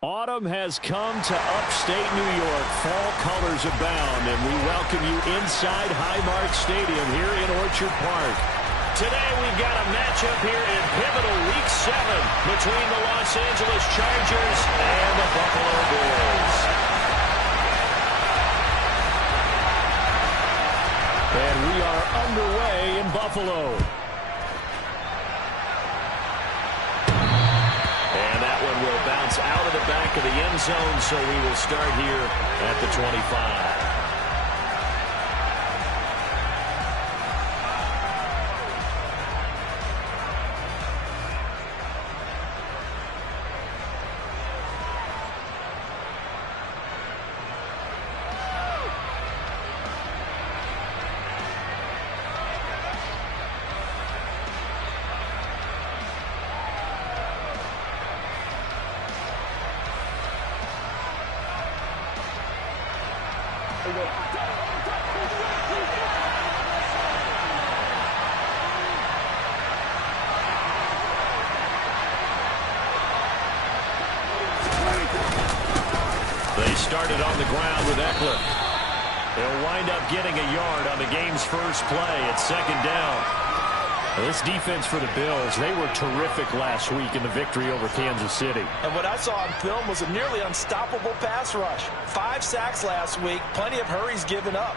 Autumn has come to upstate New York. Fall colors abound, and we welcome you inside Highmark Stadium here in Orchard Park. Today we've got a matchup here in pivotal Week 7 between the Los Angeles Chargers and the Buffalo Bills. And we are underway in Buffalo. Will bounce out of the back of the end zone, so we will start here at the 25. They started on the ground with Eckler. They'll wind up getting a yard on the game's first play at second down. Well, this defense for the Bills, they were terrific last week in the victory over Kansas City. And what I saw on film was a nearly unstoppable pass rush. 5 sacks last week, plenty of hurries given up.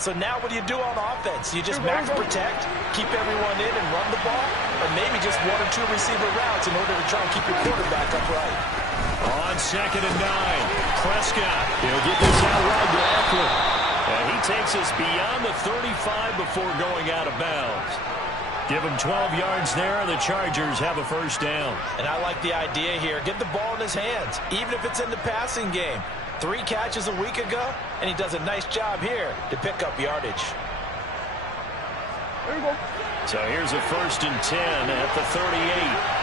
So now what do you do on offense? You just max protect, keep everyone in and run the ball, or maybe just 1 or 2 receiver routes in order to try and keep your quarterback upright. On second and 9, Prescott. He'll get this out right to Eckler. And he takes us beyond the 35 before going out of bounds. Give him 12 yards there, and the Chargers have a first down. And I like the idea here. Get the ball in his hands, even if it's in the passing game. 3 catches a week ago, and he does a nice job here to pick up yardage. There you go. So here's a first and 10 at the 38.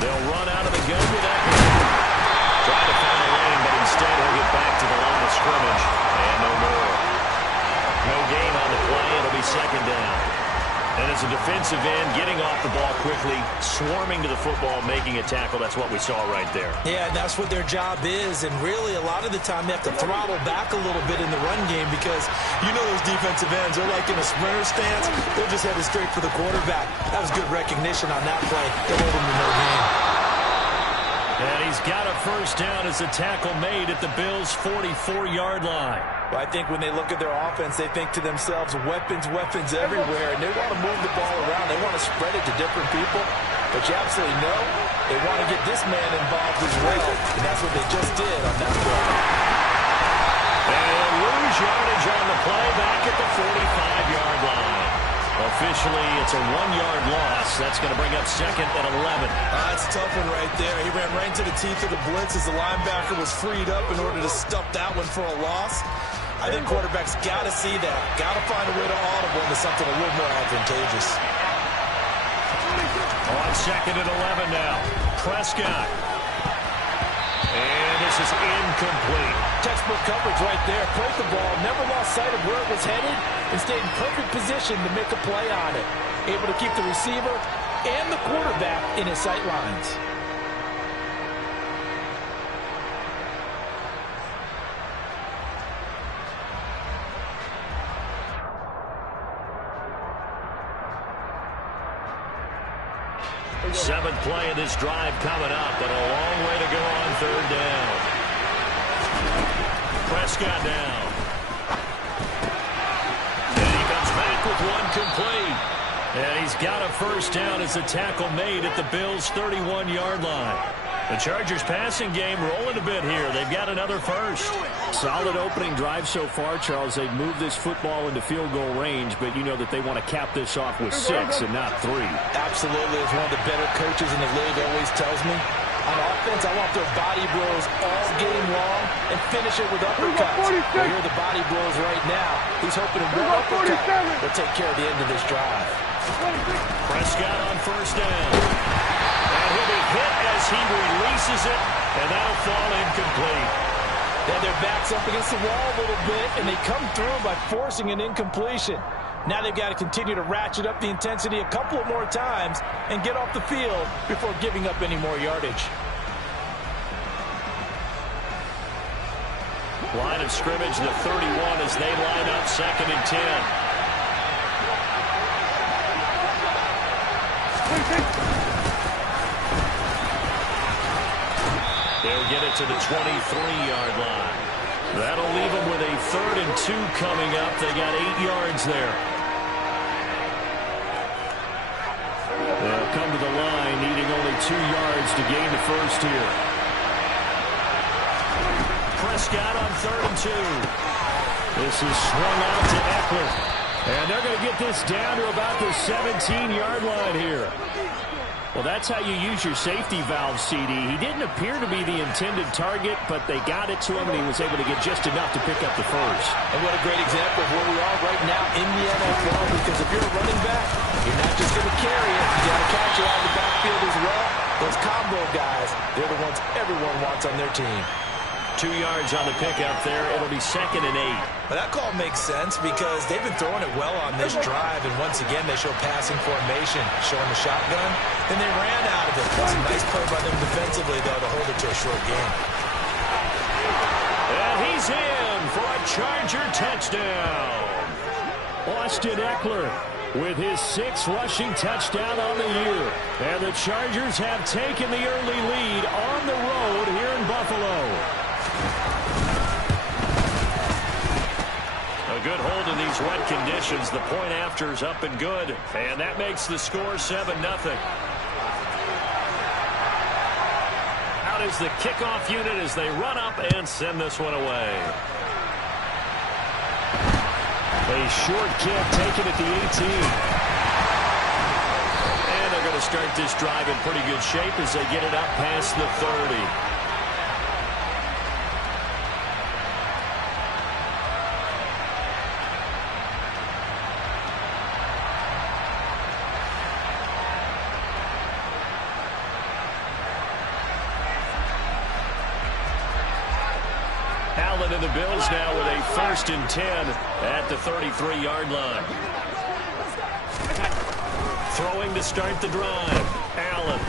They'll run out of the gun with Eckler. Try to find a lane, but instead he'll get back to the line of scrimmage. And no more. No gain on the play. It'll be second down. And as a defensive end, getting off the ball quickly, swarming to the football, making a tackle, that's what we saw right there. Yeah, and that's what their job is. And really, a lot of the time, they have to throttle back a little bit in the run game because you know those defensive ends, they're like in a sprinter stance. They're just headed straight for the quarterback. That was good recognition on that play. They'll hold him to no gain. And he's got a first down as a tackle made at the Bills' 44-yard line. Well, I think when they look at their offense, they think to themselves, weapons, weapons everywhere, and they want to move the ball around. They want to spread it to different people. But you absolutely know they want to get this man involved as well, and that's what they just did on that play. And lose yardage on the play back at the 45-yard line. Officially, it's a 1-yard loss. That's going to bring up second and 11. That's a tough one right there. He ran right into the teeth of the blitz as the linebacker was freed up in order to stuff that one for a loss. I think quarterbacks got to see that. Got to find a way to audible into something a little more advantageous. On second and 11 now. Prescott. And this is incomplete. Textbook coverage right there. Played the ball, never lost sight of where it was headed, and stayed in perfect position to make a play on it. Able to keep the receiver and the quarterback in his sight lines. Seventh play of this drive coming up, but a long way to go on third down. Prescott down. And he comes back with one complete. And he's got a first down as a tackle made at the Bills' 31-yard line. The Chargers passing game rolling a bit here. They've got another first. Solid opening drive so far, Charles. They've moved this football into field goal range, but you know that they want to cap this off with 6 and not 3. Absolutely. As one of the better coaches in the league always tells me, on offense, I want their body blows all game long and finish it with uppercuts. Well, here are the body blows right now. He's hoping to one uppercut will take care of the end of this drive. Prescott on first down. And he'll be hit as he releases it, and that'll fall incomplete. Yeah, their back's up against the wall a little bit, and they come through by forcing an incompletion. Now they've got to continue to ratchet up the intensity a couple of more times and get off the field before giving up any more yardage. Line of scrimmage, the 31 as they line up 2nd and 10. They'll get it to the 23-yard line. That'll leave them with a 3rd and 2 coming up. They got 8 yards there. They'll come to the line, needing only 2 yards to gain the first here. Prescott on 3rd and 2. This is swung out to Eckler. And they're going to get this down to about the 17-yard line here. Well, that's how you use your safety valve, CD. He didn't appear to be the intended target, but they got it to him, and he was able to get just enough to pick up the first. And what a great example of where we are right now in the NFL, because if you're a running back, you're not just going to carry it. You got to catch it out of the backfield as well. Those combo guys, they're the ones everyone wants on their team. 2 yards on the pickup there. It'll be 2nd and 8. But that call makes sense because they've been throwing it well on this drive, and once again they show passing formation, showing the shotgun. Then they ran out of it. That's a nice play by them defensively, though, to hold it to a short game. And he's in for a Charger touchdown. Austin Eckler with his 6th rushing touchdown on the year. And the Chargers have taken the early lead on the road here in Buffalo. A good hold in these wet conditions. The point after is up and good. And that makes the score 7-0. Out is the kickoff unit as they run up and send this one away. A short kick taken at the 18. And they're going to start this drive in pretty good shape as they get it up past the 30. Allen and the Bills now with a 1st and 10 at the 33-yard line. Throwing to start the drive. Allen.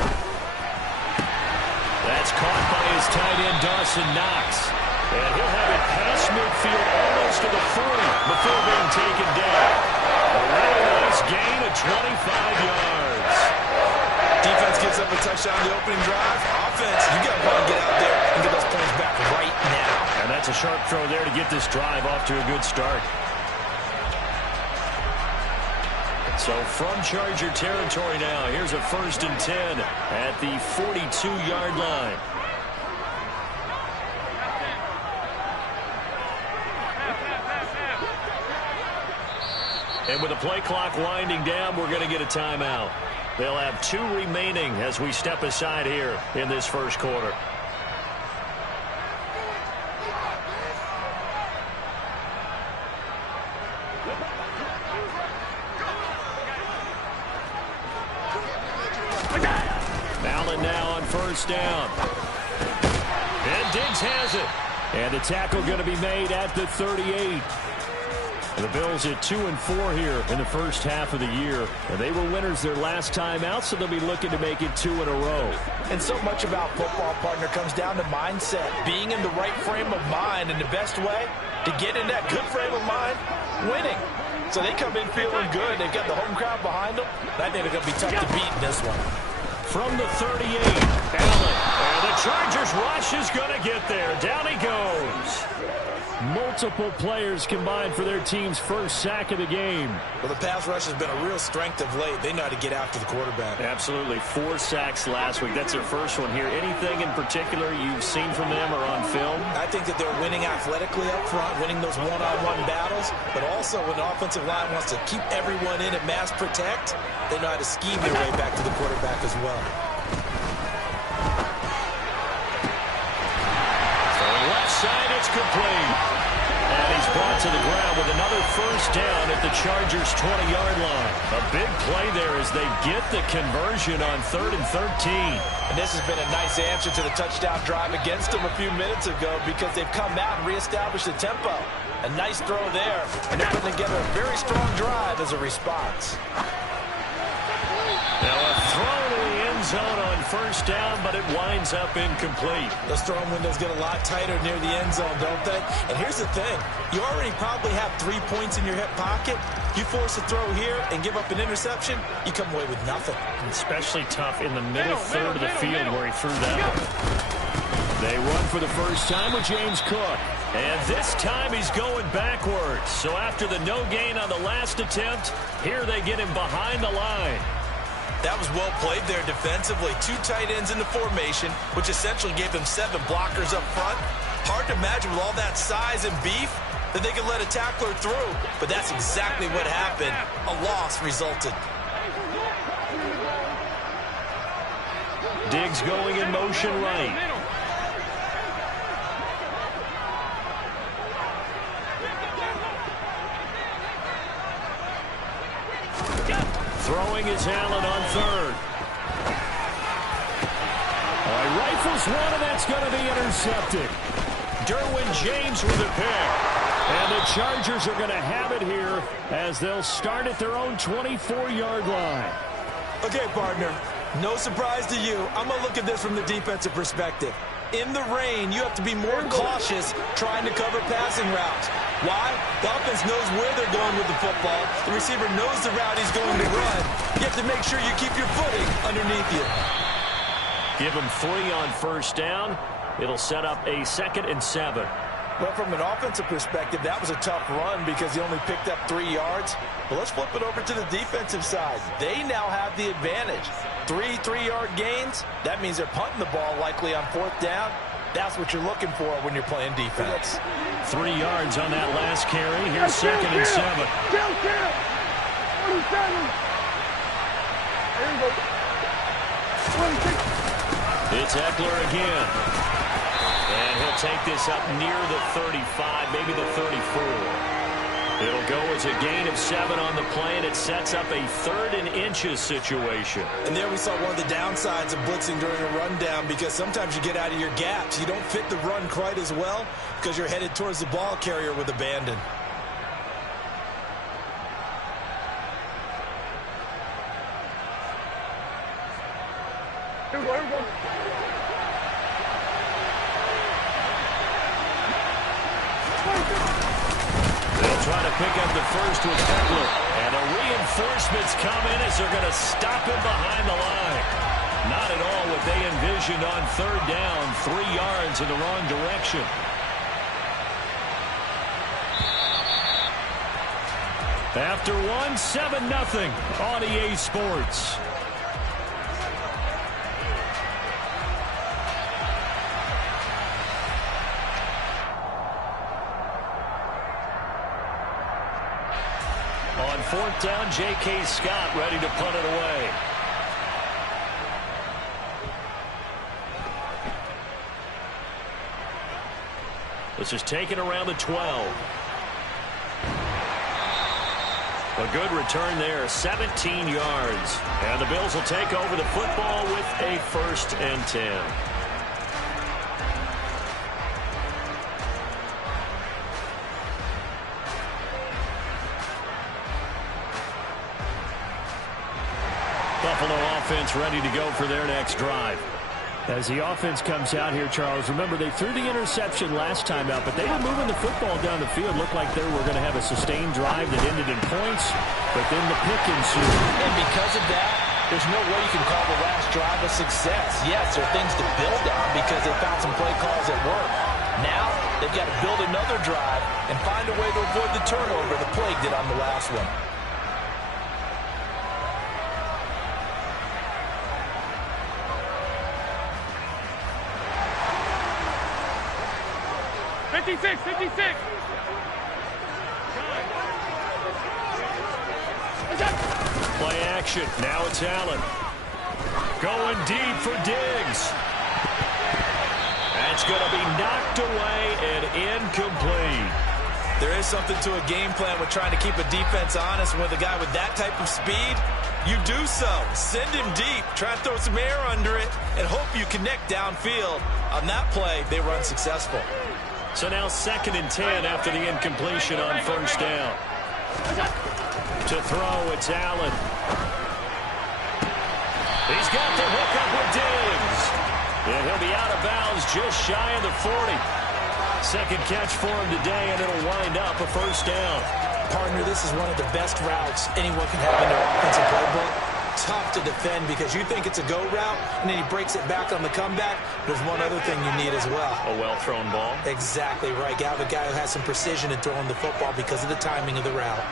That's caught by his tight end, Dawson Knox. And he'll have it past midfield almost to the 40 before being taken down. A really nice gain of 25 yards. Defense gives up a touchdown on the opening drive. Offense, you got to want to get out there and get those points back right now. And that's a sharp throw there to get this drive off to a good start. So from Charger territory now, here's a 1st and 10 at the 42-yard line. And with the play clock winding down, we're going to get a timeout. They'll have 2 remaining as we step aside here in this first quarter. Allen now on 1st down. And Diggs has it. And the tackle going to be made at the 38. The Bills at 2-4 here in the first half of the year. And they were winners their last time out, so they'll be looking to make it 2 in a row. And so much about football, partner, comes down to mindset. Being in the right frame of mind, and the best way to get in that good frame of mind, winning. So they come in feeling good. They've got the home crowd behind them. I think they're going to be tough to beat in this one. From the 38, Allen. And the Chargers rush is going to get there. Down he goes. Multiple players combined for their team's first sack of the game. Well, the pass rush has been a real strength of late. They know how to get after the quarterback. Absolutely. 4 sacks last week. That's their first one here. Anything in particular you've seen from them or on film? I think that they're winning athletically up front, winning those one-on-one battles, but also when the offensive line wants to keep everyone in and mass protect, they know how to scheme their way back to the quarterback as well. Left side, it's complete. And he's brought to the ground with another first down at the Chargers' 20-yard line. A big play there as they get the conversion on 3rd and 13. And this has been a nice answer to the touchdown drive against them a few minutes ago because they've come out and reestablished the tempo. A nice throw there, and they're putting together a very strong drive as a response. Now a throw to the end zone on first down, but it winds up incomplete. Those throwing windows get a lot tighter near the end zone, don't they? And here's the thing. You already probably have 3 points in your hip pocket. You force a throw here and give up an interception, you come away with nothing. Especially tough in the middle third of the field where he threw that one. They run for the first time with James Cook. And this time he's going backwards. So after the no gain on the last attempt, here they get him behind the line. That was well played there defensively. 2 tight ends in the formation, which essentially gave them 7 blockers up front. Hard to imagine with all that size and beef that they could let a tackler through. But that's exactly what happened. A loss resulted. Diggs going in motion right. Throwing is Allen on 3rd. Rifles one, and that's going to be intercepted. Derwin James with a pick. And the Chargers are going to have it here as they'll start at their own 24-yard line. Okay, partner. No surprise to you. I'm going to look at this from the defensive perspective. In the rain, you have to be more cautious trying to cover passing routes. Why? The offense knows where they're going with the football. The receiver knows the route he's going to run. You have to make sure you keep your footing underneath you. Give him 3 on first down. It'll set up a 2nd and 7. Well, from an offensive perspective, that was a tough run because he only picked up 3 yards. But let's flip it over to the defensive side. They now have the advantage. 3 3-yard gains. That means they're punting the ball likely on 4th down. That's what you're looking for when you're playing defense. 3 yards on that last carry. Here's 2nd and 7. 27. There you go. 26. It's Eckler again. And he'll take this up near the 35, maybe the 34. It'll go as a gain of 7 on the play, and it sets up a 3rd and inches situation. And there we saw one of the downsides of blitzing during a rundown because sometimes you get out of your gaps. You don't fit the run quite as well because you're headed towards the ball carrier with abandon. Here we go, here we go. They'll try to pick up the first with Eckler. And the reinforcements come in as they're going to stop him behind the line. Not at all what they envisioned on 3rd down. 3 yards in the wrong direction. After 1, 7-0 on EA Sports. On 4th down, J.K. Scott ready to punt it away. This is taken around the 12. A good return there, 17 yards. And the Bills will take over the football with a 1st and 10. Buffalo offense ready to go for their next drive. As the offense comes out here, Charles, remember they threw the interception last time out, but they were moving the football down the field. Looked like they were going to have a sustained drive that ended in points, but then the pick ensued. And because of that, there's no way you can call the last drive a success. Yes, there are things to build on because they found some play calls that work. Now, they've got to build another drive and find a way to avoid the turnover the Plague did on the last one. Play action. Now it's Allen. Going deep for Diggs. That's going to be knocked away and incomplete. There is something to a game plan with trying to keep a defense honest. With a guy with that type of speed, you do so. Send him deep, try and throw some air under it, and hope you connect downfield. On that play, they were unsuccessful. So now 2nd and 10 after the incompletion on first down. To throw, it's Allen. He's got the hook up with Diggs. And he'll be out of bounds just shy of the 40. Second catch for him today, and it'll wind up a first down. Partner, this is one of the best routes anyone can have in their offensive playbook. Tough to defend because you think it's a go route, and then he breaks it back on the comeback. There's one other thing you need as well. A well-thrown ball. Exactly right. You have a guy who has some precision in throwing the football because of the timing of the route.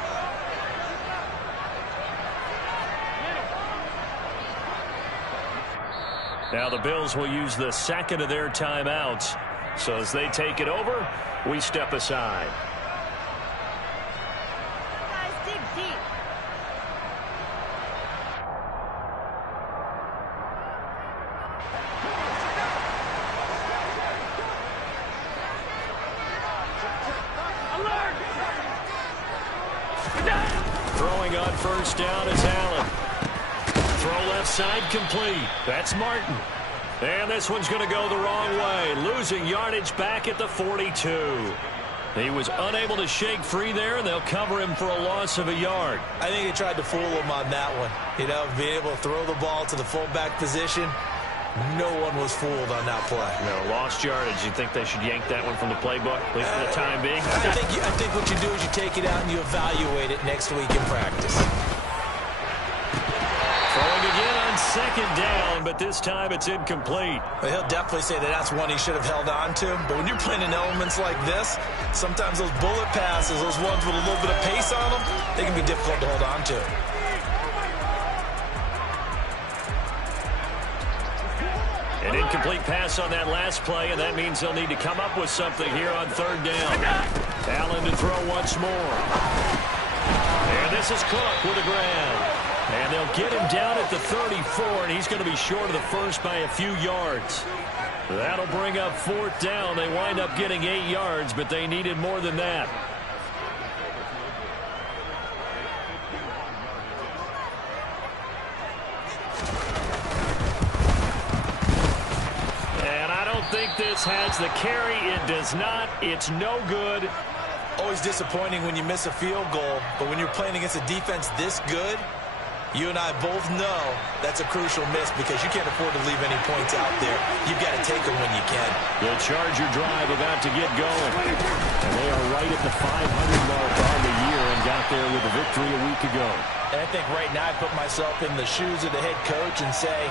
Now the Bills will use the second of their timeouts. So as they take it over, we step aside. Guys, dig deep. Throwing on first down is Allen. Throw left side complete. That's Martin. And this one's going to go the wrong way. Losing yardage back at the 42. He was unable to shake free there, and they'll cover him for a loss of a yard. I think they tried to fool him on that one. You know, being able to throw the ball to the fullback position. No one was fooled on that play. No, lost yardage. You think they should yank that one from the playbook, at least for the time being? I think what you do is you take it out and you evaluate it next week in practice. Throwing again on second down, but this time it's incomplete. Well, he'll definitely say that that's one he should have held on to. But when you're playing in elements like this, sometimes those bullet passes, those ones with a little bit of pace on them, they can be difficult to hold on to. An incomplete pass on that last play, and that means they'll need to come up with something here on third down. Allen to throw once more. And this is Cook with a grab. And they'll get him down at the 34, and he's going to be short of the first by a few yards. That'll bring up fourth down. They wind up getting 8 yards, but they needed more than that. And I don't think this has the carry. It does not. It's no good. Always disappointing when you miss a field goal, but when you're playing against a defense this good, you and I both know that's a crucial miss because you can't afford to leave any points out there. You've got to take them when you can. The Charger drive about to get going. And they are right at the 500 mark on the year and got there with a victory a week ago. And I think right now I put myself in the shoes of the head coach and say,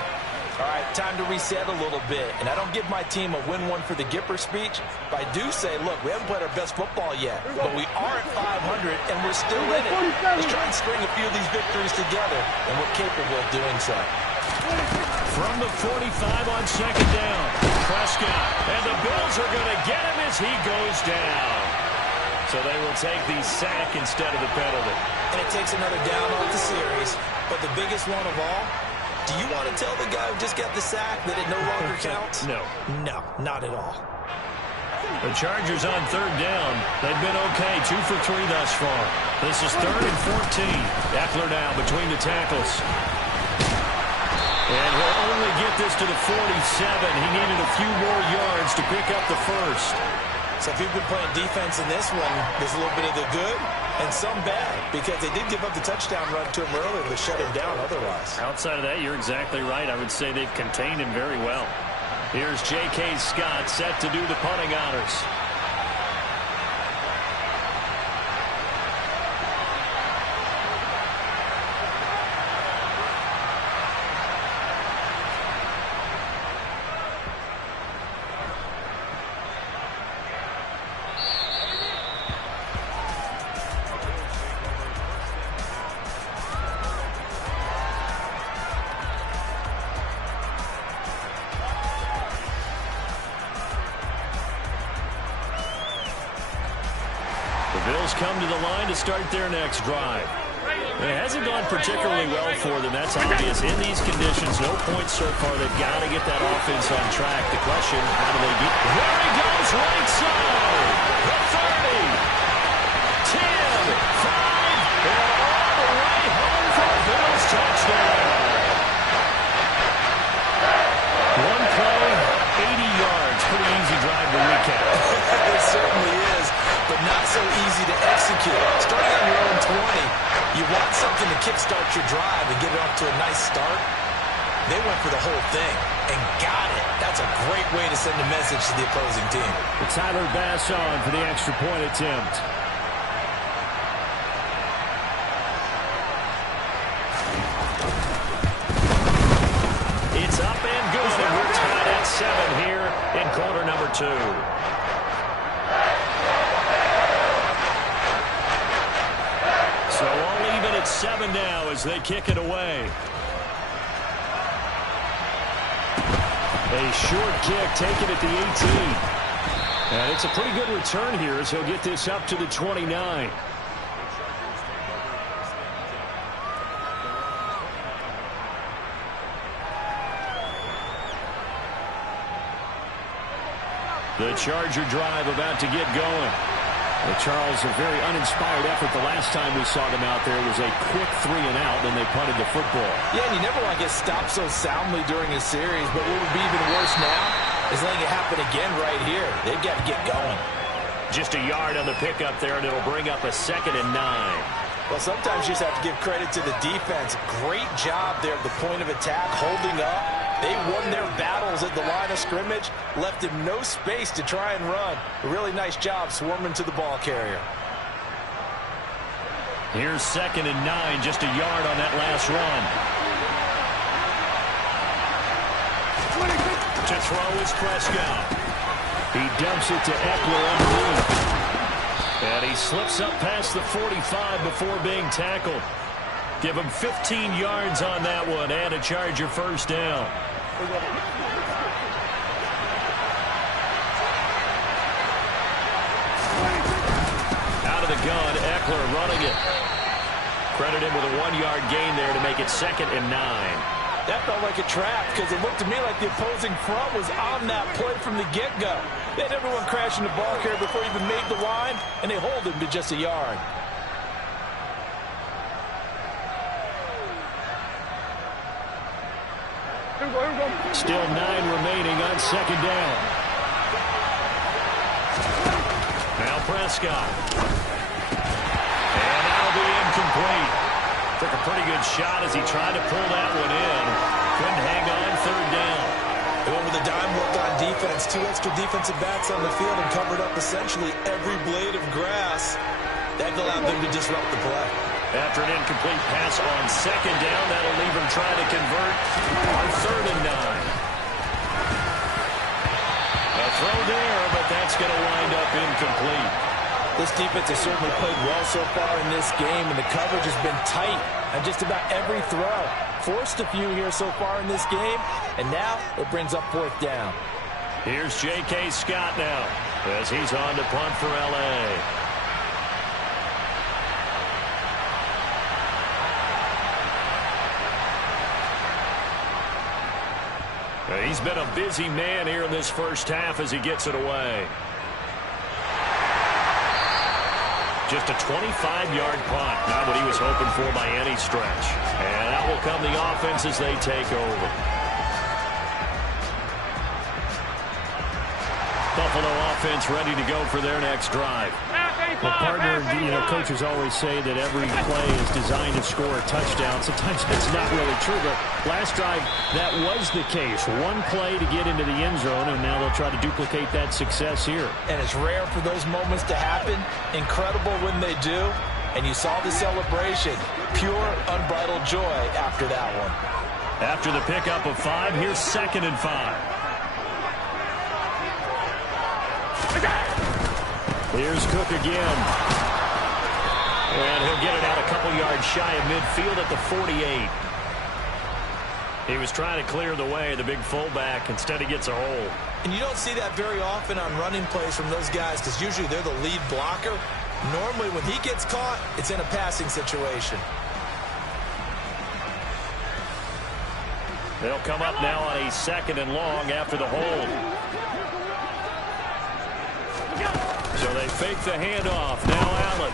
all right, time to reset a little bit. And I don't give my team a win one for the Gipper speech, but I do say, look, we haven't played our best football yet, but we are at 500 and we're still in it. Let's try and string a few of these victories together, and we're capable of doing so. From the 45 on second down, Prescott, and the Bills are going to get him as he goes down. So they will take the sack instead of the penalty. And it takes another down off the series, but the biggest one of all, do you want to tell the guy who just got the sack that it no longer counts? No. No, not at all. The Chargers on third down. They've been okay, 2 for 3 thus far. This is 3rd and 14. Eckler now between the tackles. And he'll only get this to the 47. He needed a few more yards to pick up the first. So if you've been playing defense in this one, there's a little bit of the good and some bad because they did give up the touchdown run to him earlier to shut him down otherwise. Outside of that, you're exactly right. I would say they've contained him very well. Here's J.K. Scott set to do the punting honors. Come to the line to start their next drive. It hasn't gone particularly well for them. That's obvious in these conditions. No points so far. They've got to get that offense on track. The question, how do they get... There he goes, right side. The 30. kickstart your drive and get it off to a nice start. They went for the whole thing and got it. That's a great way to send a message to the opposing team. Tyler Bass on for the extra point attempt. It's up and good, and we're tied at 7 here in quarter number 2. So all even at 7 now as they kick it away. A short kick taken at the 18. And it's a pretty good return here as he'll get this up to the 29. The Charger drive about to get going. Well, Charles, a very uninspired effort the last time we saw them out there. It was a quick 3 and out, then they punted the football. Yeah, and you never want to get stopped so soundly during a series, but what would be even worse now is letting it happen again right here. They've got to get going. Just a yard on the pickup there, and it'll bring up a 2nd and 9. Well, sometimes you just have to give credit to the defense. Great job there at the point of attack, holding up. They won their battles at the line of scrimmage, left him no space to try and run. A really nice job swarming to the ball carrier. Here's 2nd and 9, just a yard on that last run. To throw is Prescott. He dumps it to Eckler underneath. And he slips up past the 45 before being tackled. Give him 15 yards on that one and a Charger first down. Out of the gun, Eckler running it. Credit him with a 1-yard gain there to make it 2nd and 9. That felt like a trap because it looked to me like the opposing front was on that play from the get-go. They had everyone crashing the ball carrier before he even made the line, and they hold him to just a yard. Still 9 remaining on 2nd down. Now Prescott. And that'll be incomplete. Took a pretty good shot as he tried to pull that one in. Couldn't hang on 3rd down. They went with a dime look on defense. 2 extra defensive backs on the field and covered up essentially every blade of grass. That allowed them to disrupt the play. After an incomplete pass on 2nd down, that'll leave him trying to convert on 3rd and 9. A throw there, but that's going to wind up incomplete. This defense has certainly played well so far in this game, and the coverage has been tight on just about every throw. Forced a few here so far in this game, and now it brings up 4th down. Here's J.K. Scott now as he's on to punt for L.A. He's been a busy man here in this first half as he gets it away. Just a 25-yard punt. Not what he was hoping for by any stretch. And out will come the offense as they take over. Buffalo offense ready to go for their next drive. Well, partner, coaches always say that every play is designed to score a touchdown. Sometimes that's not really true, but last drive, that was the case. One play to get into the end zone, and now they'll try to duplicate that success here. And it's rare for those moments to happen. Incredible when they do. And you saw the celebration. Pure, unbridled joy after that one. After the pickup of 5, here's 2nd and 5. Here's Cook again. And he'll get it out a couple yards shy of midfield at the 48. He was trying to clear the way, the big fullback. Instead, he gets a hole. And you don't see that very often on running plays from those guys because usually they're the lead blocker. Normally, when he gets caught, it's in a passing situation. They'll come up now on a 2nd and long after the hold. So they fake the handoff. Now Allen.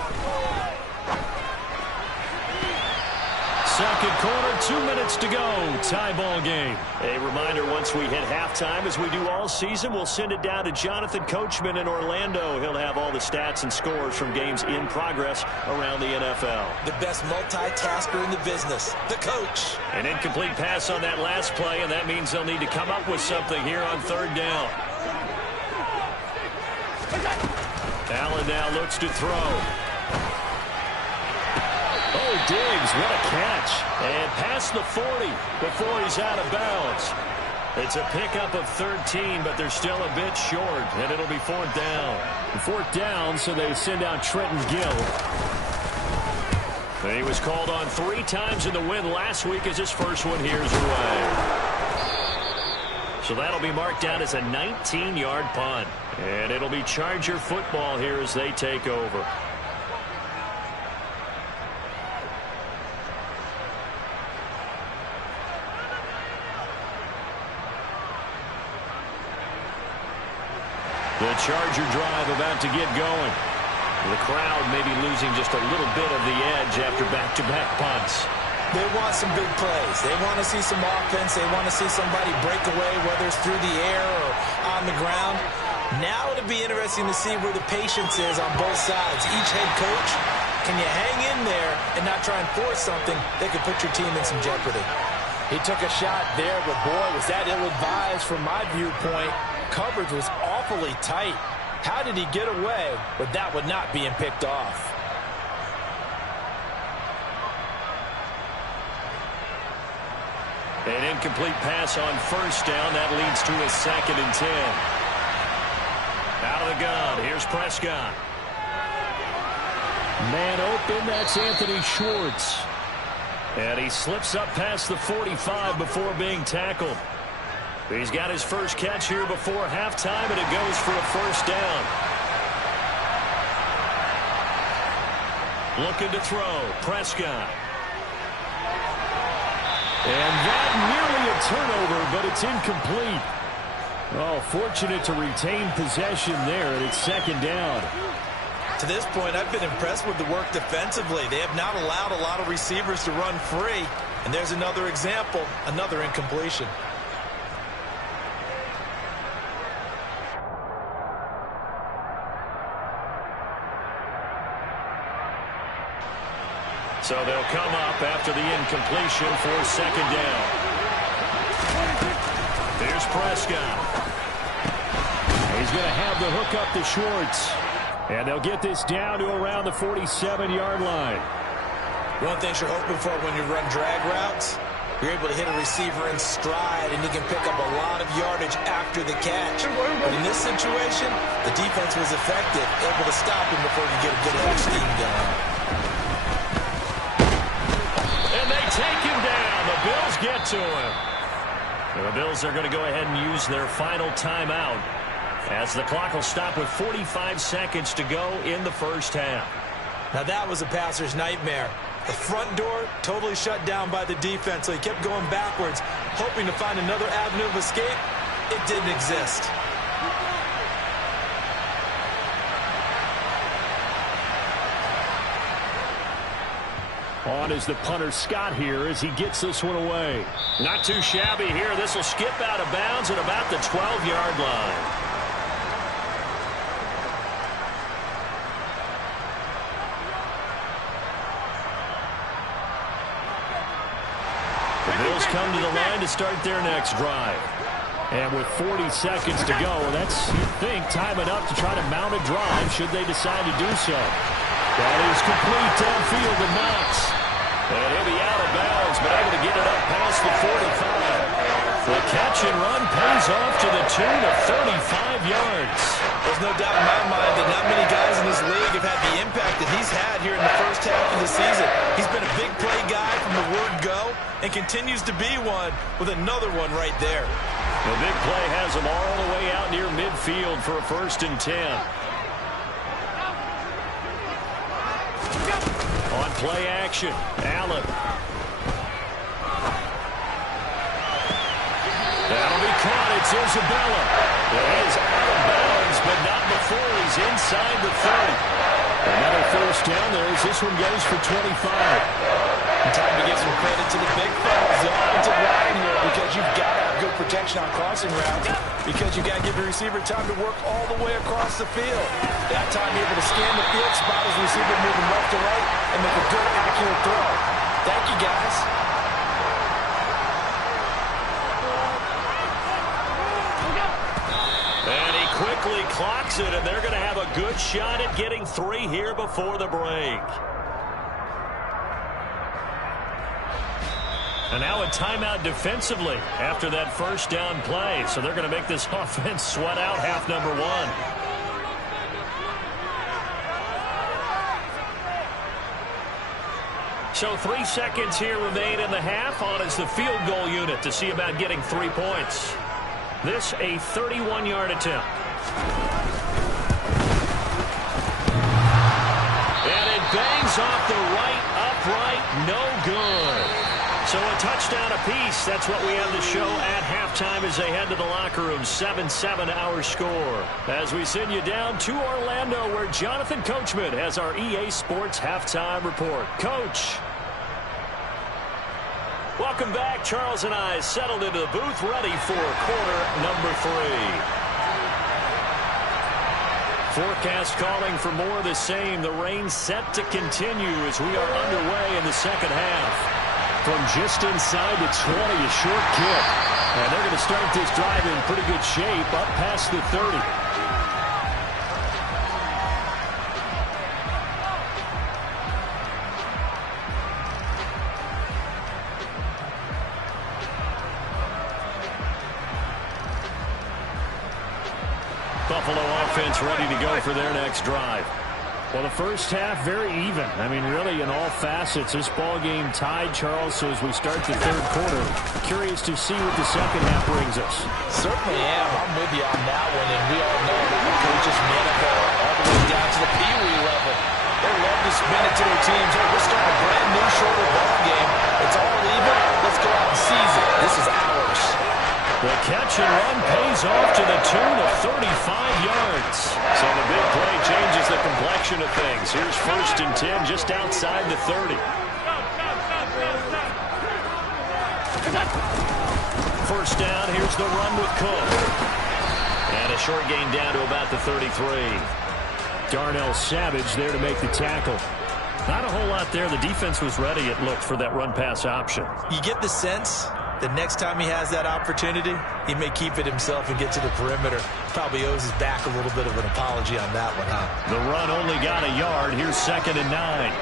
second quarter, 2 minutes to go. Tie ball game. A reminder, once we hit halftime, as we do all season, we'll send it down to Jonathan Coachman in Orlando. He'll have all the stats and scores from games in progress around the NFL. The best multitasker in the business, the coach. An incomplete pass on that last play, and that means they'll need to come up with something here on third down. Allen now looks to throw. Oh, Diggs, what a catch. And past the 40 before he's out of bounds. It's a pickup of 13, but they're still a bit short, and it'll be fourth down. Fourth down, so they send out Trenton Gill. He was called on 3 times in the win last week as his first one here's away. So that'll be marked down as a 19-yard punt. And it'll be Charger football here as they take over. The Charger drive about to get going. The crowd may be losing just a little bit of the edge after back-to-back punts. They want some big plays. They want to see some offense. They want to see somebody break away, whether it's through the air or on the ground. Now it'll be interesting to see where the patience is on both sides. Each head coach, can you hang in there and not try and force something that could put your team in some jeopardy? He took a shot there, but boy, was that ill-advised from my viewpoint. Coverage was awfully tight. How did he get away with that one not being picked off? An incomplete pass on first down. That leads to a 2nd and 10. Out of the gun, here's Prescott. Man open, that's Anthony Schwartz. And he slips up past the 45 before being tackled. He's got his first catch here before halftime, and it goes for a first down. Looking to throw, Prescott. And that nearly a turnover, but it's incomplete. Oh, fortunate to retain possession there, and it's 2nd down. To this point, I've been impressed with the work defensively. They have not allowed a lot of receivers to run free. And there's another example, another incompletion. So they'll come up after the incompletion for 2nd down. Here's Prescott. He's going to have the hook up to Schwartz. And they'll get this down to around the 47-yard line. One thing you're hoping for when you run drag routes, you're able to hit a receiver in stride, and he can pick up a lot of yardage after the catch. But in this situation, the defense was effective, able to stop him before he get a good head of steam going. And they take him down. The Bills get to him. And the Bills are going to go ahead and use their final timeout, as the clock will stop with 45 seconds to go in the first half. Now that was a passer's nightmare. The front door totally shut down by the defense, so he kept going backwards, hoping to find another avenue of escape. It didn't exist. On is the punter Scott here as he gets this one away. Not too shabby here. This will skip out of bounds at about the 12-yard line. The Bills come to the line to start their next drive. And with 40 seconds to go, that's, you'd think, time enough to try to mount a drive should they decide to do so. That is complete downfield to Knox. And he'll be out of bounds, but able to get it up past the 45. The catch and run pays off to the tune of 35 yards. There's no doubt in my mind that not many guys in this league have had the impact that he's had here in the first half of the season. He's been a big play guy from the word go and continues to be one with another one right there. The big play has him all the way out near midfield for a 1st and 10. On play action, Allen. That'll be caught. It's Isabella. He is out of bounds, but not before he's inside the 30. Another first down there as this one goes for 25. Time to give some credit to the big fellas, the offensive line here, because you've got to have good protection on crossing routes, because you've got to give the receiver time to work all the way across the field. That time able to scan the field, spot his receiver moving left to right, and make a good, accurate throw. Thank you, guys. And he quickly clocks it, and they're going to have a good shot at getting 3 here before the break. And now a timeout defensively after that first down play. So they're going to make this offense sweat out half number 1. So 3 seconds here remain in the half. On is the field goal unit to see about getting 3 points. This a 31-yard attempt. And it bangs off the right upright. No good. So a touchdown apiece. That's what we have to show at halftime as they head to the locker room. 7-7 our score. As we send you down to Orlando, where Jonathan Coachman has our EA Sports halftime report. Coach. Welcome back. Charles and I settled into the booth, ready for quarter number 3. Forecast calling for more of the same. The rain set to continue as we are underway in the second half. From just inside the 20, a short kick. And they're going to start this drive in pretty good shape, up past the 30. Buffalo offense ready to go for their next drive. Well, the first half, very even. I mean, really, in all facets, this ball game tied, Charles. So as we start the third quarter, curious to see what the second half brings us. Certainly am. I'm with you on that one. And we all know that the coaches manifest all the way down to the Pee-wee level. They love to spin it to their teams. Hey, we're starting a brand new, shorter ball game. It's all even. Let's go out and seize it. This is ours. The catch and run pays off to the tune of 35 yards. So the big play changes the complexion of things. Here's 1st and 10 just outside the 30. First down, here's the run with Cook. And a short gain down to about the 33. Darnell Savage there to make the tackle. Not a whole lot there. The defense was ready, it looked, for that run-pass option. You get the sense the next time he has that opportunity, he may keep it himself and get to the perimeter. Probably owes his back a little bit of an apology on that one, huh? The run only got a yard. Here's 2nd and 9.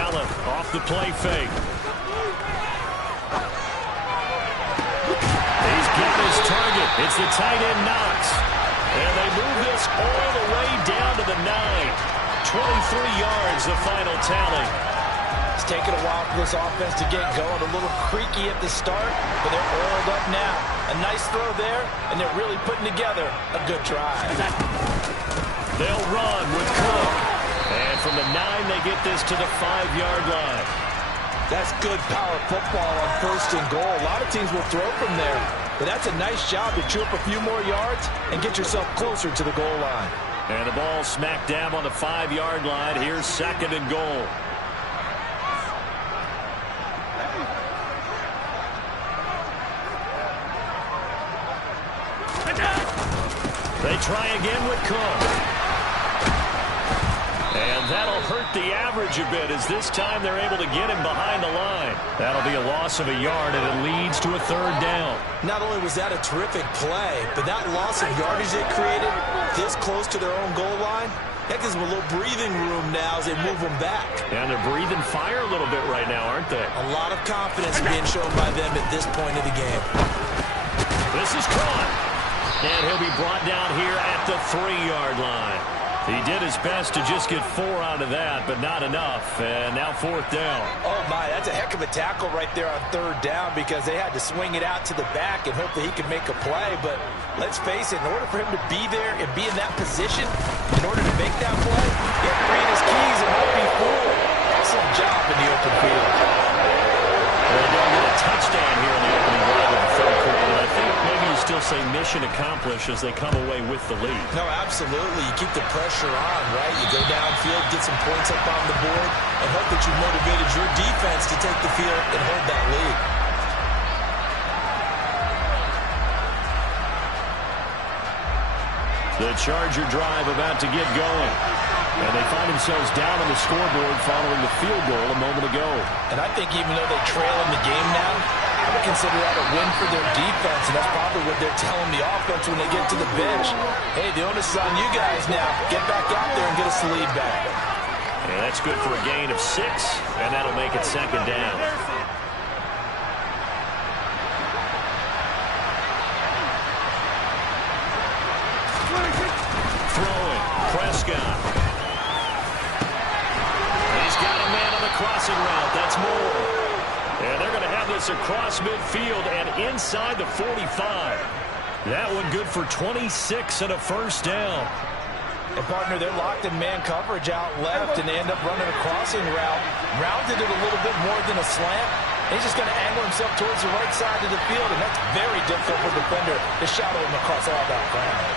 Allen off the play fake. Target. It's the tight end Knox. And they move this all the way down to the 9. 23 yards, the final tally. It's taken a while for this offense to get going. A little creaky at the start, but they're oiled up now. A nice throw there, and they're really putting together a good drive. They'll run with Cook. And from the 9, they get this to the 5-yard line. That's good power football on 1st and goal. A lot of teams will throw from there. But that's a nice job to chew up a few more yards and get yourself closer to the goal line. And the ball smack dab on the 5-yard line. Here's 2nd and goal. They try again with Cook. And that'll hurt the average a bit as this time they're able to get him behind the line. That'll be a loss of a yard, and it leads to a 3rd down. Not only was that a terrific play, but that loss of yardage they created this close to their own goal line, that gives them a little breathing room now as they move them back. And they're breathing fire a little bit right now, aren't they? A lot of confidence being shown by them at this point of the game. This is caught. And he'll be brought down here at the 3-yard line. He did his best to just get 4 out of that, but not enough. And now 4th down. Oh, my, that's a heck of a tackle right there on 3rd down because they had to swing it out to the back and hope that he could make a play. But let's face it, in order for him to be there and be in that position, in order to make that play, he had to bring his keys and not be fooled. Excellent job in the open field. Well, they don't get a touchdown here in the opening drive of the third quarter, but I think maybe you still say mission accomplished as they come away with the lead. No, absolutely. You keep the pressure on, right? You go downfield, get some points up on the board, and hope that you motivated your defense to take the field and hold that lead. The Charger drive about to get going. And they find themselves down on the scoreboard following the field goal a moment ago. And I think even though they trail in the game now, I would consider that a win for their defense, and that's probably what they're telling the offense when they get to the bench. Hey, the onus is on you guys now. Get back out there and get us the lead back. And that's good for a gain of 6, and that'll make it second down. Throwing, Prescott. Crossing route, that's more. And they're going to have this across midfield and inside the 45. That one good for 26 and a first down. And, partner, they're locked in man coverage out left, and they end up running a crossing route. Rounded it a little bit more than a slant. He's just going to angle himself towards the right side of the field, and that's very difficult for the defender to shadow him across all that ground.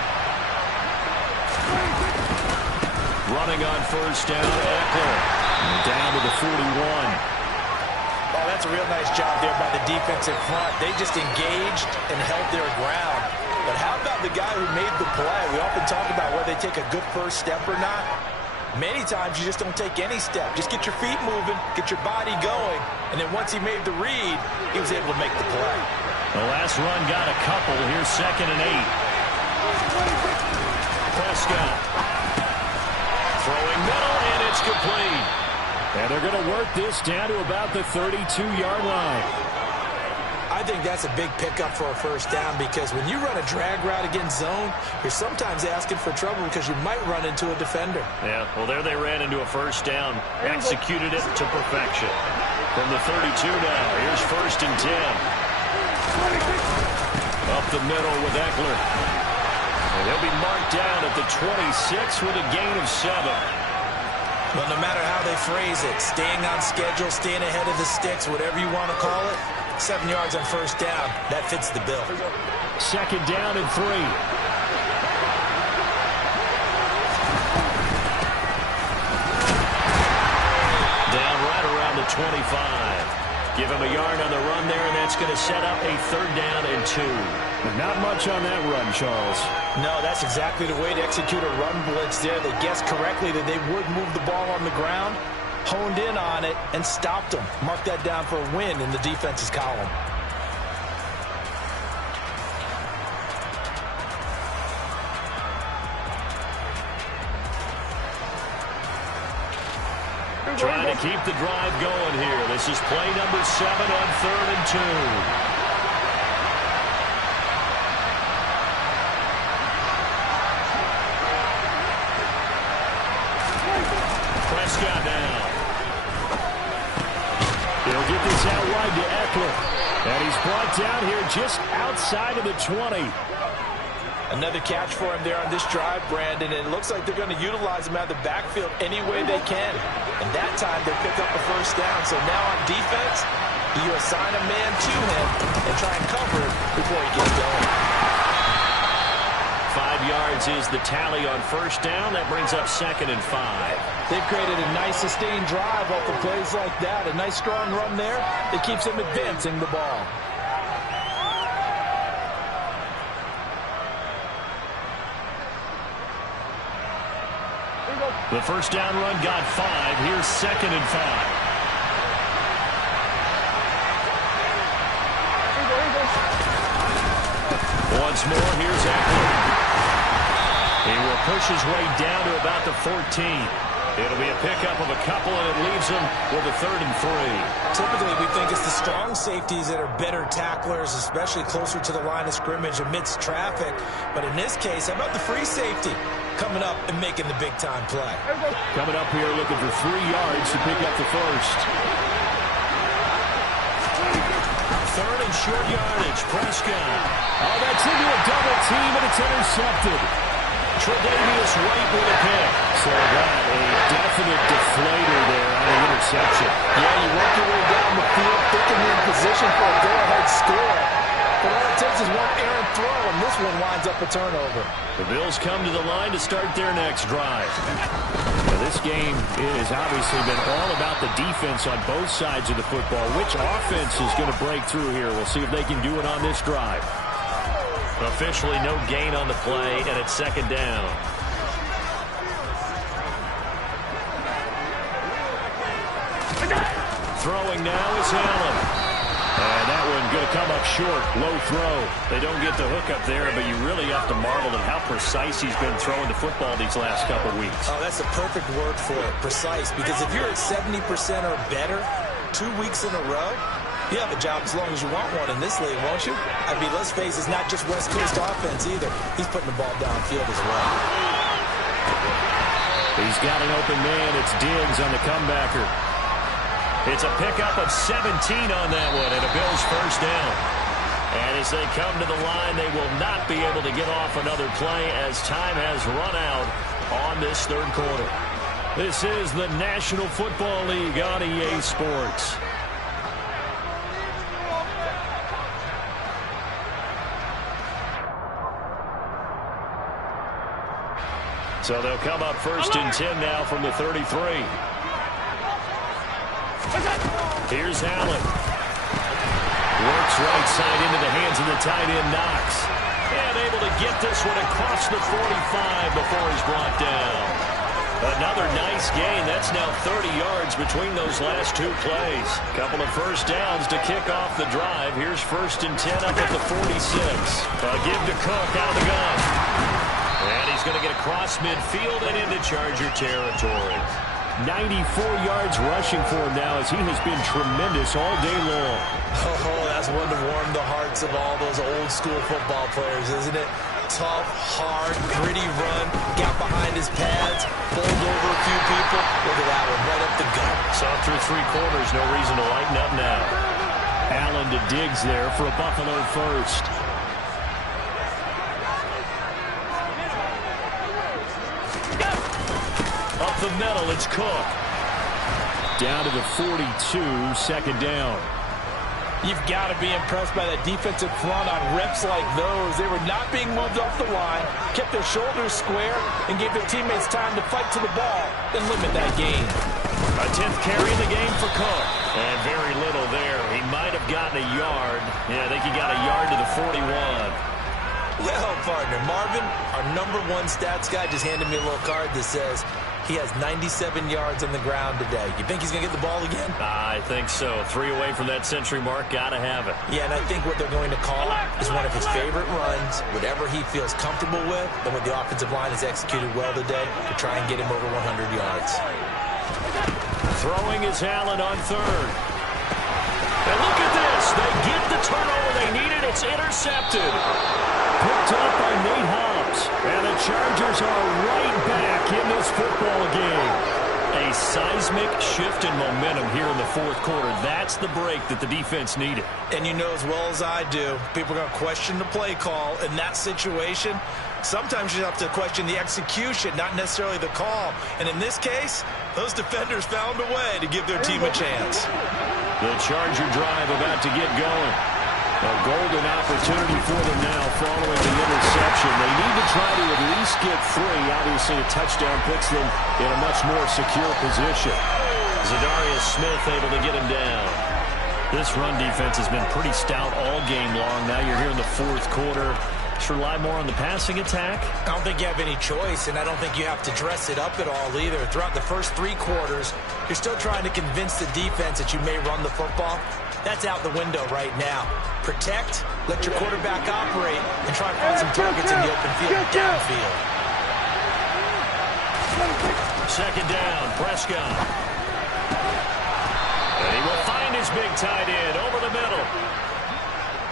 Running on first down, Eckler. Down to the 41. Oh, that's a real nice job there by the defense in front. They just engaged and held their ground. But how about the guy who made the play? We often talk about whether they take a good first step or not. Many times you just don't take any step. Just get your feet moving, get your body going, and then once he made the read, he was able to make the play. The last run got a couple. Here's 2nd and 8. Prescott. Throwing middle, and it's complete. And they're going to work this down to about the 32-yard line. I think that's a big pickup for a first down because when you run a drag route against zone, you're sometimes asking for trouble because you might run into a defender. Yeah, well, there they ran into a first down, executed it to perfection. From the 32 now, here's 1st and 10. Up the middle with Eckler. And he'll be marked down at the 26 with a gain of 7. Well, no matter how they phrase it, staying on schedule, staying ahead of the sticks, whatever you want to call it, 7 yards on first down, that fits the bill. 2nd down and 3. Down right around the 25. Give him a yard on the run there, and that's going to set up a 3rd down and 2. Not much on that run, Charles. No, that's exactly the way to execute a run blitz there. They guessed correctly that they would move the ball on the ground, honed in on it, and stopped them. Mark that down for a win in the defense's column. Trying to keep the drive going here. This is play number 7 on 3rd and 2. Prescott now. He'll get this out wide to Eckler. And he's brought down here just outside of the 20. Another catch for him there on this drive, Brandon. And it looks like they're going to utilize him out of the backfield any way they can. And that time they pick up a first down. So now on defense, you assign a man to him and try and cover it before he gets going. 5 yards is the tally on first down. That brings up 2nd and 5. They've created a nice sustained drive off of plays like that. A nice strong run there that keeps them advancing the ball. The first down run got 5. Here's 2nd and 5. Once more, here's Eckler. He will push his way down to about the 14. It'll be a pickup of a couple, and it leaves him with a 3rd and 3. Typically, we think it's the strong safeties that are better tacklers, especially closer to the line of scrimmage amidst traffic. But in this case, how about the free safety coming up and making the big-time play? Coming up here looking for 3 yards to pick up the first. 3rd and short yardage, Prescott. Oh, that's into a double team, and it's intercepted. Tre'Davious White with a pick. So that a definite deflator there on the interception. Yeah, you work your way down the field, thinking you're in position for a go-ahead score. But all it takes is one errant throw, and this one winds up a turnover. The Bills come to the line to start their next drive. Now, this game has obviously been all about the defense on both sides of the football. Which offense is going to break through here? We'll see if they can do it on this drive. Officially no gain on the play, and it's second down. Throwing now is Allen. And that one going to come up short. Low throw. They don't get the hook up there, but you really have to marvel at how precise he's been throwing the football these last couple weeks. Oh, that's the perfect word for it, precise. Because if you're at 70% or better 2 weeks in a row, you have a job as long as you want one in this league, won't you? I mean, let's face it, it's not just West Coast offense either. He's putting the ball downfield as well. He's got an open man. It's Diggs on the comebacker. It's a pickup of 17 on that one, and a Bills first down. And as they come to the line, they will not be able to get off another play as time has run out on this third quarter. This is the National Football League on EA Sports. So they'll come up first and 10 now from the 33. Here's Allen. Works right side into the hands of the tight end, Knox. And able to get this one across the 45 before he's brought down. Another nice gain. That's now 30 yards between those last two plays. Couple of first downs to kick off the drive. Here's first and 10 up at the 46. A give to Cook out of the gun. And he's going to get across midfield and into Charger territory. 94 yards rushing for him now as he has been tremendous all day long. Oh, that's one to warm the hearts of all those old school football players, isn't it? Tough, hard, gritty run, got behind his pads, bowled over a few people. Look at that one, right up the gut. Saw through three quarters, no reason to lighten up now. Allen to Diggs there for a Buffalo first. Up the middle, it's Cook. Down to the 42, second down. You've got to be impressed by that defensive front on reps like those. They were not being moved off the line, kept their shoulders square, and gave their teammates time to fight to the ball, then limit that gain. A 10th carry in the game for Cook. And very little there. He might have gotten a yard. Yeah, I think he got a yard to the 41. Well, partner, Marvin, our #1 stats guy, just handed me a little card that says he has 97 yards on the ground today. You think he's going to get the ball again? I think so. 3 away from that century mark. Got to have it. Yeah, and I think what they're going to call is one of his favorite runs, whatever he feels comfortable with, and what the offensive line has executed well today to try and get him over 100 yards. Throwing is Allen on third. And look at this. They get the turnover they needed. It's intercepted. Picked up by Nate Hobbs. And the Chargers are right back in this football game. A seismic shift in momentum here in the fourth quarter. That's the break that the defense needed. And you know as well as I do, people are going to question the play call in that situation. Sometimes you have to question the execution, not necessarily the call. And in this case, those defenders found a way to give their team a chance. The Charger drive about to get going. A golden opportunity for them now following the interception. They need to try to at least get 3. Obviously, a touchdown puts them in a much more secure position. Zadarius Smith able to get him down. This run defense has been pretty stout all game long. Now you're here in the fourth quarter. Should rely more on the passing attack? I don't think you have any choice, and I don't think you have to dress it up at all either. Throughout the first 3 quarters, you're still trying to convince the defense that you may run the football. That's out the window right now. Protect, let your quarterback operate, and try to find some targets in the open field downfield. Second down, Prescott. And he will find his big tight end over the middle.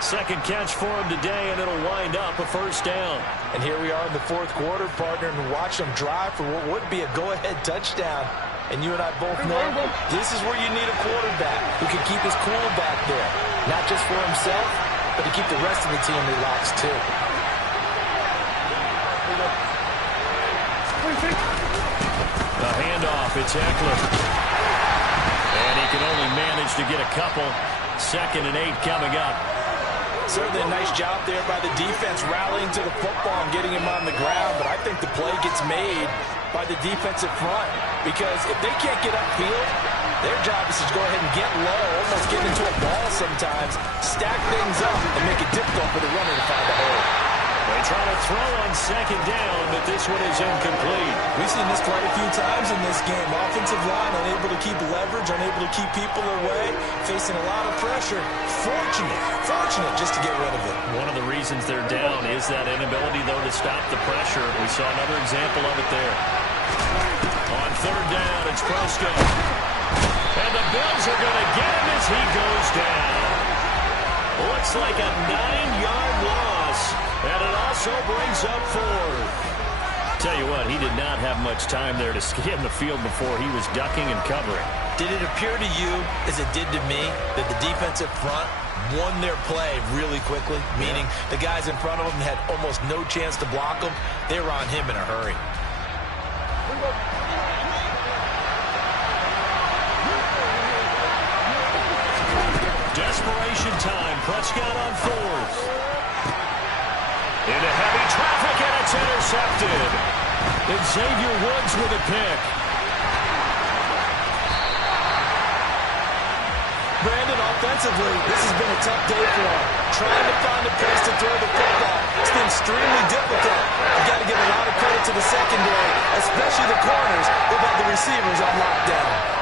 Second catch for him today, and it'll wind up a first down. And here we are in the fourth quarter, partner, and watch them drive for what would be a go-ahead touchdown. And you and I both know this is where you need a quarterback who can keep his cool back there. Not just for himself, but to keep the rest of the team relaxed too. The handoff, it's Eckler. And he can only manage to get a couple. 2nd and 8 coming up. Certainly a nice job there by the defense rallying to the football and getting him on the ground, but I think the play gets made by the defensive front because if they can't get upfield, their job is to go ahead and get low, almost get into a ball sometimes, stack things up, and make it difficult for the runner to find a hole. They try to throw on 2nd down, but this one is incomplete. We've seen this quite a few times in this game. Offensive line unable to keep leverage, unable to keep people away, facing a lot of pressure. Fortunate just to get rid of it. One of the reasons they're down is that inability, though, to stop the pressure. We saw another example of it there. On 3rd down, it's Prescott. And the Bills are going to get him as he goes down. Looks like a 9-yard loss. And it also brings up 4th. Tell you what, he did not have much time there to scan the field before he was ducking and covering. Did it appear to you, as it did to me, that the defensive front won their play really quickly? Meaning the guys in front of them had almost no chance to block him. They were on him in a hurry. Desperation time. Prescott on 4th. Into heavy traffic, and it's intercepted. And Xavier Woods with a pick. Brandon, offensively, this has been a tough day for him. Trying to find a place to throw the football. It's been extremely difficult. You've got to give a lot of credit to the secondary, especially the corners. They've had the receivers on lockdown.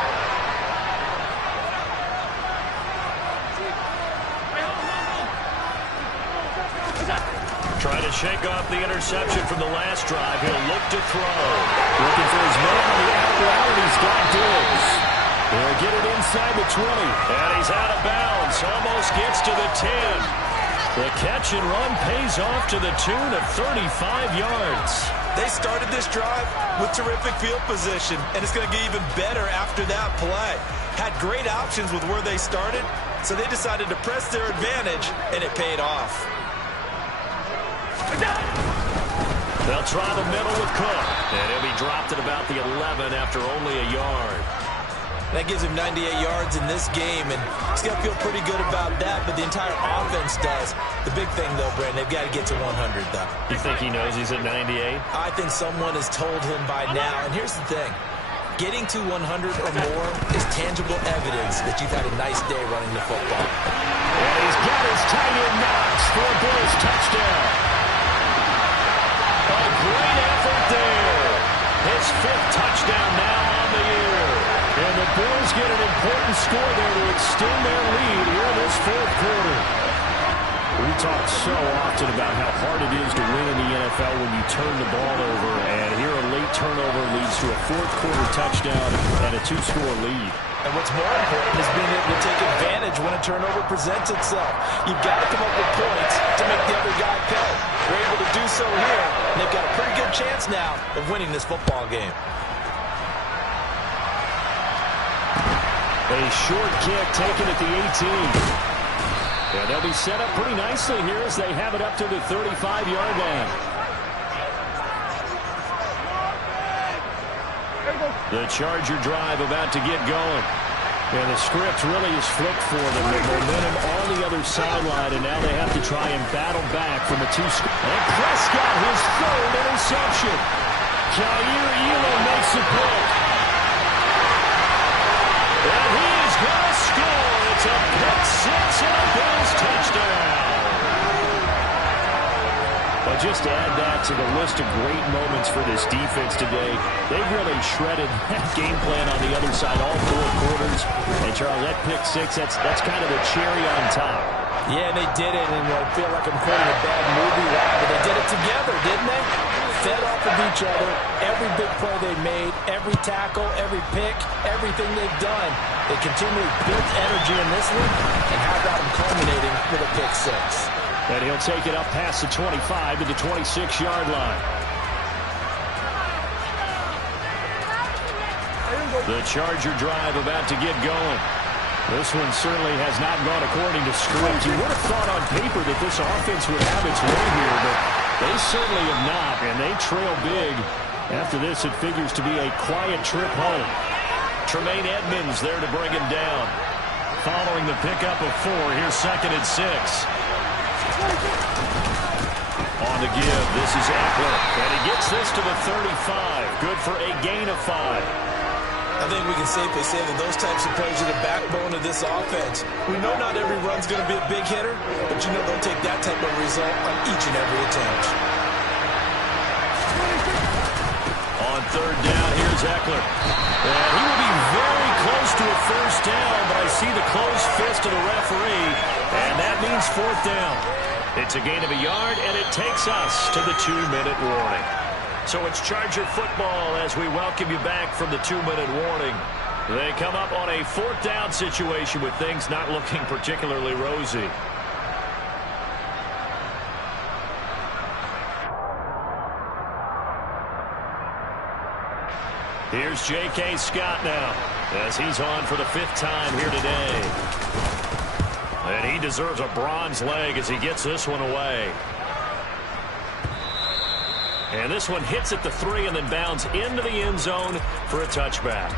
Trying to shake off the interception from the last drive. He'll look to throw. Looking for his man on the out route, and he's got Diggs. He'll get it inside the 20. And he's out of bounds. Almost gets to the 10. The catch and run pays off to the tune of 35 yards. They started this drive with terrific field position, and it's going to get even better after that play. Had great options with where they started, so they decided to press their advantage, and it paid off. They'll try the middle with Cook. And he'll be dropped at about the 11 after only a yard. That gives him 98 yards in this game, and he's going to feel pretty good about that, but the entire offense does. The big thing, though, Brandon, they've got to get to 100, though. You think he knows he's at 98? I think someone has told him by now, and here's the thing. Getting to 100 or more is tangible evidence that you've had a nice day running the football. And he's got his tight end Knox for a Bills touchdown. A great effort there. His 5th touchdown now on the year. And the Bills get an important score there to extend their lead here in this 4th quarter. We talk so often about how hard it is to win in the NFL when you turn the ball over. And here a late turnover leads to a 4th quarter touchdown and a 2-score lead. And what's more important is being able to take advantage when a turnover presents itself. You've got to come up with points to make the other guy pay. They're able to do so here, and they've got a pretty good chance now of winning this football game. A short kick taken at the 18. And they'll be set up pretty nicely here as they have it up to the 35-yard line. The Charger drive about to get going. And the script really is flipped for them. The momentum on the other sideline, and now they have to try and battle back from a 2-score. And Prescott, his 3rd interception. Jair Elam makes the pick. And he is going to score. It's a pick 6 and a Bills touchdown. But just to add that to the list of great moments for this defense today, they've really shredded that game plan on the other side all 4 quarters. And, Charles, that pick 6, that's kind of the cherry on top. Yeah, they did it, and I feel like I'm quoting a bad movie, but they did it together, didn't they? Fed off of each other, every big play they made, every tackle, every pick, everything they've done. They continually built energy in this one, and how about them culminating with a pick 6? And he'll take it up past the 25 to the 26-yard line. The Charger drive about to get going. This one certainly has not gone according to script. You would have thought on paper that this offense would have its way here, but they certainly have not, and they trail big. After this, it figures to be a quiet trip home. Tremaine Edmonds there to bring him down. Following the pickup of 4, here's 2nd and 6. On the give, this is Eckler. And he gets this to the 35. Good for a gain of 5. I think we can safely say that those types of plays are the backbone of this offense. We know not every run's going to be a big hitter, but you know they'll take that type of result on each and every attempt. On 3rd down, here's Eckler. And he will be very close to a first down, but I see the closed fist of the referee, and that means 4th down. It's a gain of a yard, and it takes us to the 2-minute warning. So it's Charger football as we welcome you back from the 2-minute warning. They come up on a 4th down situation with things not looking particularly rosy. Here's J.K. Scott now as he's on for the 5th time here today. And he deserves a bronze leg as he gets this one away. And this one hits at the 3 and then bounds into the end zone for a touchback.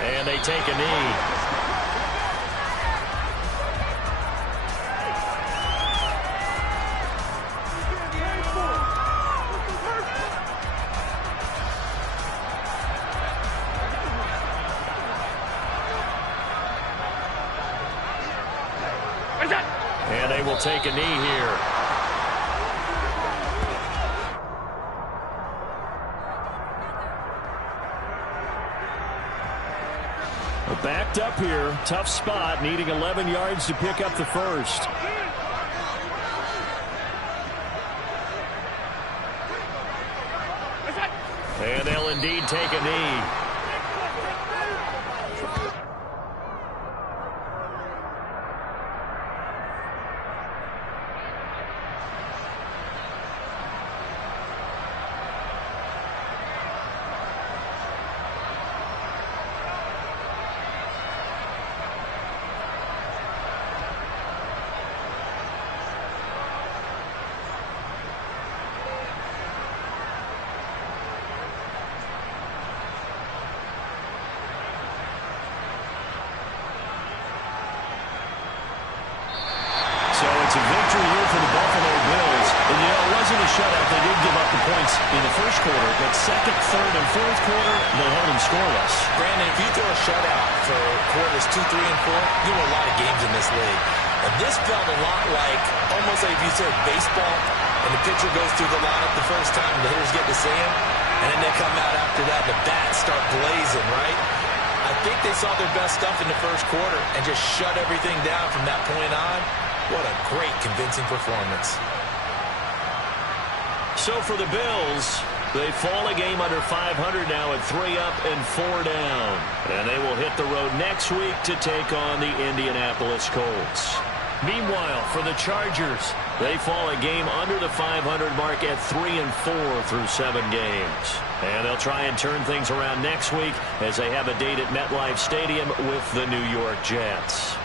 And they take a knee. And they will take a knee here. Backed up here, tough spot, needing 11 yards to pick up the first. And they'll indeed take a knee. It's a victory here for the Buffalo Bills. And, you know, it wasn't a shutout. They did give up the points in the first quarter, but second, third, and fourth quarter, they held them scoreless. Brandon, if you throw a shutout for quarters 2, 3, and 4, you win a lot of games in this league. And this felt a lot like, almost like if you said baseball, and the pitcher goes through the lineup the first time, and the hitters get to see him, and then they come out after that, and the bats start blazing, right? I think they saw their best stuff in the first quarter and just shut everything down from that point on. What a great, convincing performance. So for the Bills, they fall a game under 500 now at 3 up and 4 down. And they will hit the road next week to take on the Indianapolis Colts. Meanwhile, for the Chargers, they fall a game under the 500 mark at 3 and 4 through 7 games. And they'll try and turn things around next week as they have a date at MetLife Stadium with the New York Jets.